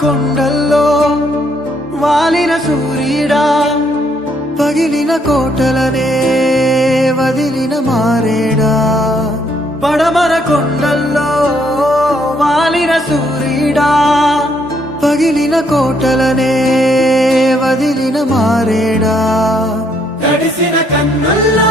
కొండల్లో వాలిన సూర్యుడా పగిలిన కోటలనే వదిలిన మారేడా పడమర కొండల్లో వాలిన సూర్యుడా పగిలిన కోటలనే వదిలిన మారేడా తడిసిన కన్నుల్లో